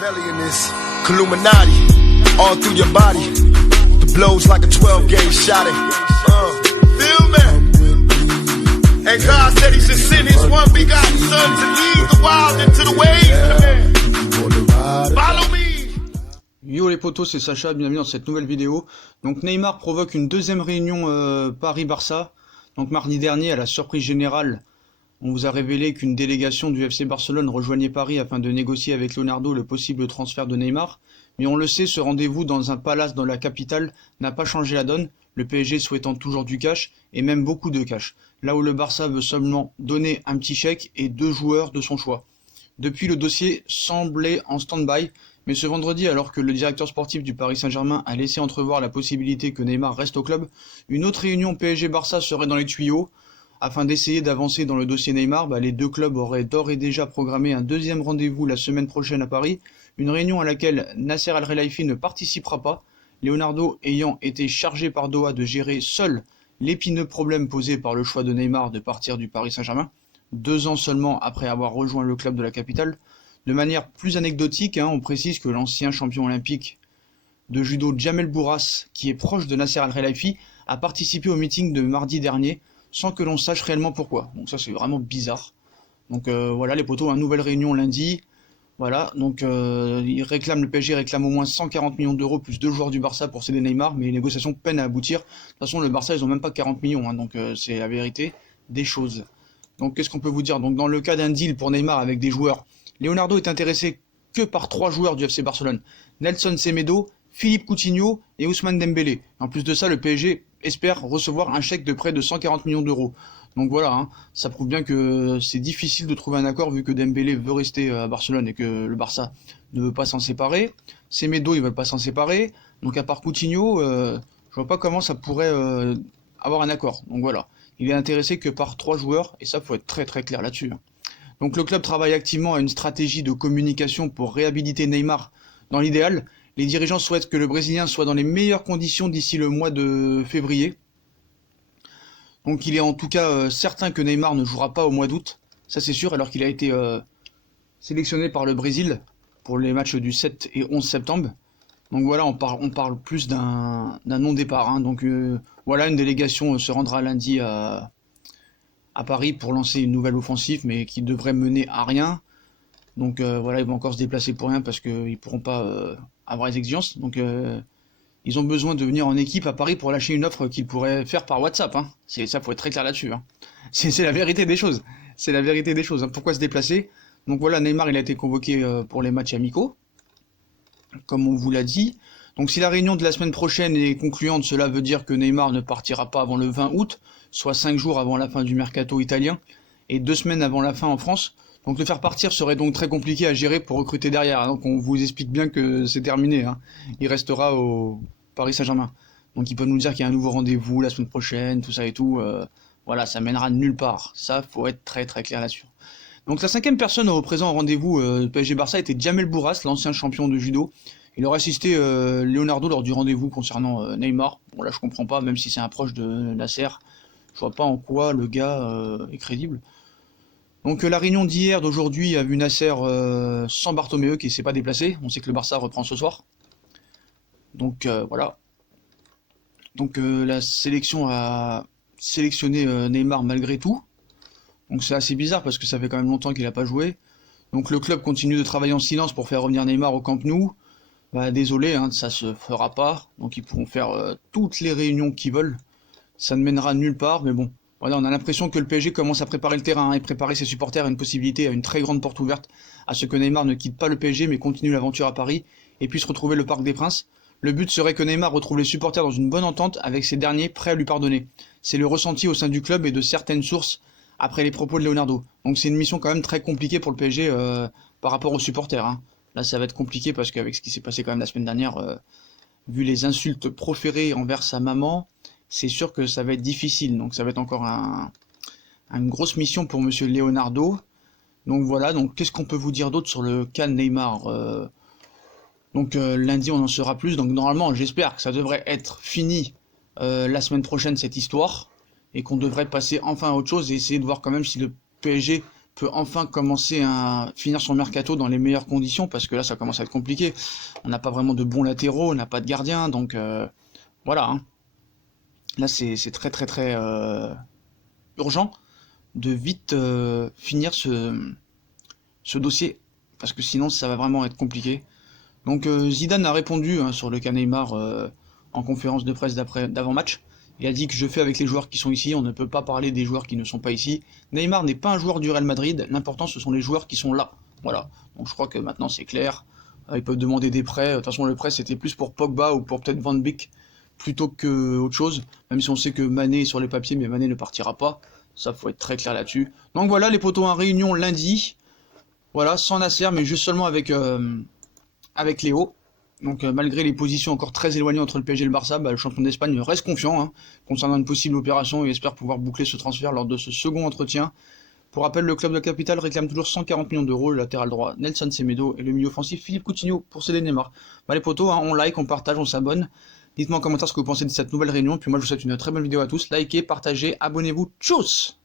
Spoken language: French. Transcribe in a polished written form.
Machiavelli in this Illuminati all through your body. The blows like a 12 gauge shot. Feel me? And God said He should send His one begotten Son to lead the wild into the ways. Follow me. Yo les potos, c'est Sacha, bienvenue dans cette nouvelle vidéo. Donc Neymar provoque une deuxième réunion Paris-Barça. Donc mardi dernier, à la surprise générale, on vous a révélé qu'une délégation du FC Barcelone rejoignait Paris afin de négocier avec Leonardo le possible transfert de Neymar. Mais on le sait, ce rendez-vous dans un palace dans la capitale n'a pas changé la donne, le PSG souhaitant toujours du cash, et même beaucoup de cash. Là où le Barça veut seulement donner un petit chèque et 2 joueurs de son choix. Depuis, le dossier semblait en stand-by, mais ce vendredi, alors que le directeur sportif du Paris Saint-Germain a laissé entrevoir la possibilité que Neymar reste au club, une autre réunion PSG-Barça serait dans les tuyaux. Afin d'essayer d'avancer dans le dossier Neymar, les deux clubs auraient d'ores et déjà programmé un deuxième rendez-vous la semaine prochaine à Paris, une réunion à laquelle Nasser Al-Khelaifi ne participera pas, Leonardo ayant été chargé par Doha de gérer seul l'épineux problème posé par le choix de Neymar de partir du Paris Saint-Germain, 2 ans seulement après avoir rejoint le club de la capitale. De manière plus anecdotique, on précise que l'ancien champion olympique de judo Djamel Bourras, qui est proche de Nasser Al-Khelaifi, a participé au meeting de mardi dernier, sans que l'on sache réellement pourquoi. Donc ça c'est vraiment bizarre. Donc voilà les potos, une nouvelle réunion lundi. Voilà, donc le PSG réclame au moins 140 millions d'euros plus 2 joueurs du Barça pour céder Neymar, mais les négociations peinent à aboutir. De toute façon le Barça ils ont même pas 40 millions, donc c'est la vérité des choses. Donc qu'est-ce qu'on peut vous dire? Donc dans le cas d'un deal pour Neymar avec des joueurs, Leonardo est intéressé que par 3 joueurs du FC Barcelone. Nelson Semedo, Philippe Coutinho et Ousmane Dembélé. En plus de ça, le PSG espère recevoir un chèque de près de 140 millions d'euros. Donc voilà, ça prouve bien que c'est difficile de trouver un accord vu que Dembélé veut rester à Barcelone et que le Barça ne veut pas s'en séparer. Semedo, ils veulent pas s'en séparer. Donc à part Coutinho, je vois pas comment ça pourrait avoir un accord. Donc voilà, il est intéressé que par 3 joueurs et ça faut être très très clair là-dessus. Donc le club travaille activement à une stratégie de communication pour réhabiliter Neymar dans l'idéal. Les dirigeants souhaitent que le Brésilien soit dans les meilleures conditions d'ici le mois de février. Donc il est en tout cas certain que Neymar ne jouera pas au mois d'août, ça c'est sûr, alors qu'il a été sélectionné par le Brésil pour les matchs du 7 et 11 septembre. Donc voilà, on parle plus d'un non-départ. Donc voilà, une délégation se rendra lundi à Paris pour lancer une nouvelle offensive, mais qui devrait mener à rien. Donc voilà, ils vont encore se déplacer pour rien parce qu'ils ne pourront pas avoir les exigences. Donc ils ont besoin de venir en équipe à Paris pour lâcher une offre qu'ils pourraient faire par WhatsApp. C'est ça, faut être très clair là-dessus. C'est la vérité des choses. C'est la vérité des choses. Pourquoi se déplacer? Donc voilà, Neymar il a été convoqué pour les matchs amicaux, comme on vous l'a dit. Donc si la réunion de la semaine prochaine est concluante, cela veut dire que Neymar ne partira pas avant le 20 août, soit 5 jours avant la fin du mercato italien, et 2 semaines avant la fin en France. Donc le faire partir serait donc très compliqué à gérer pour recruter derrière. Donc on vous explique bien que c'est terminé. Il restera au Paris Saint-Germain. Donc il peut nous dire qu'il y a un nouveau rendez-vous la semaine prochaine, tout ça et tout. Voilà, ça mènera nulle part. Ça, faut être très très clair là-dessus. Donc la 5e personne au présent rendez-vous PSG-Barça était Djamel Bourras, l'ancien champion de judo. Il aurait assisté Leonardo lors du rendez-vous concernant Neymar. Bon là je comprends pas, même si c'est un proche de Nasser. Je vois pas en quoi le gars est crédible. Donc la réunion d'hier, d'aujourd'hui, a vu Nasser sans Bartomeu qui ne s'est pas déplacé. On sait que le Barça reprend ce soir. Donc voilà. Donc la sélection a sélectionné Neymar malgré tout. Donc c'est assez bizarre parce que ça fait quand même longtemps qu'il n'a pas joué. Donc le club continue de travailler en silence pour faire revenir Neymar au Camp Nou. Désolé, ça se fera pas. Donc ils pourront faire toutes les réunions qu'ils veulent. Ça ne mènera nulle part, mais bon. Voilà, on a l'impression que le PSG commence à préparer le terrain et préparer ses supporters à une possibilité, à une très grande porte ouverte, à ce que Neymar ne quitte pas le PSG mais continue l'aventure à Paris et puisse retrouver le Parc des Princes. Le but serait que Neymar retrouve les supporters dans une bonne entente avec ces derniers prêts à lui pardonner. C'est le ressenti au sein du club et de certaines sources après les propos de Leonardo. Donc c'est une mission quand même très compliquée pour le PSG par rapport aux supporters. Là ça va être compliqué parce qu'avec ce qui s'est passé quand même la semaine dernière, vu les insultes proférées envers sa maman, c'est sûr que ça va être difficile, donc ça va être encore une grosse mission pour monsieur Leonardo. Donc voilà, donc qu'est-ce qu'on peut vous dire d'autre sur le cas de Neymar? Donc lundi on en saura plus, donc normalement j'espère que ça devrait être fini la semaine prochaine cette histoire, et qu'on devrait passer enfin à autre chose et essayer de voir quand même si le PSG peut enfin commencer à finir son mercato dans les meilleures conditions, parce que là ça commence à être compliqué. On n'a pas vraiment de bons latéraux, on n'a pas de gardien, donc voilà. Hein. Là c'est très urgent de vite finir ce dossier, parce que sinon ça va vraiment être compliqué. Donc Zidane a répondu hein, sur le cas Neymar en conférence de presse d'avant-match. Il a dit que je fais avec les joueurs qui sont ici, on ne peut pas parler des joueurs qui ne sont pas ici. Neymar n'est pas un joueur du Real Madrid, l'important ce sont les joueurs qui sont là. Voilà, donc je crois que maintenant c'est clair. Ils peuvent demander des prêts, de toute façon le prêt c'était plus pour Pogba ou pour peut-être Van Beek plutôt que autre chose, même si on sait que Mané est sur les papiers, mais Mané ne partira pas. Ça faut être très clair là-dessus. Donc voilà les potos en réunion lundi. Voilà, sans Nasser, mais juste seulement avec Léo. Donc malgré les positions encore très éloignées entre le PSG et le Barça, le champion d'Espagne reste confiant hein, concernant une possible opération et espère pouvoir boucler ce transfert lors de ce second entretien. Pour rappel, le club de la capitale réclame toujours 140 millions d'euros, le latéral droit Nelson Semedo et le milieu offensif Philippe Coutinho pour céder Neymar. Les potos, hein, on like, on partage, on s'abonne. Dites-moi en commentaire ce que vous pensez de cette nouvelle réunion, puis moi je vous souhaite une très bonne vidéo à tous. Likez, partagez, abonnez-vous, tchuss!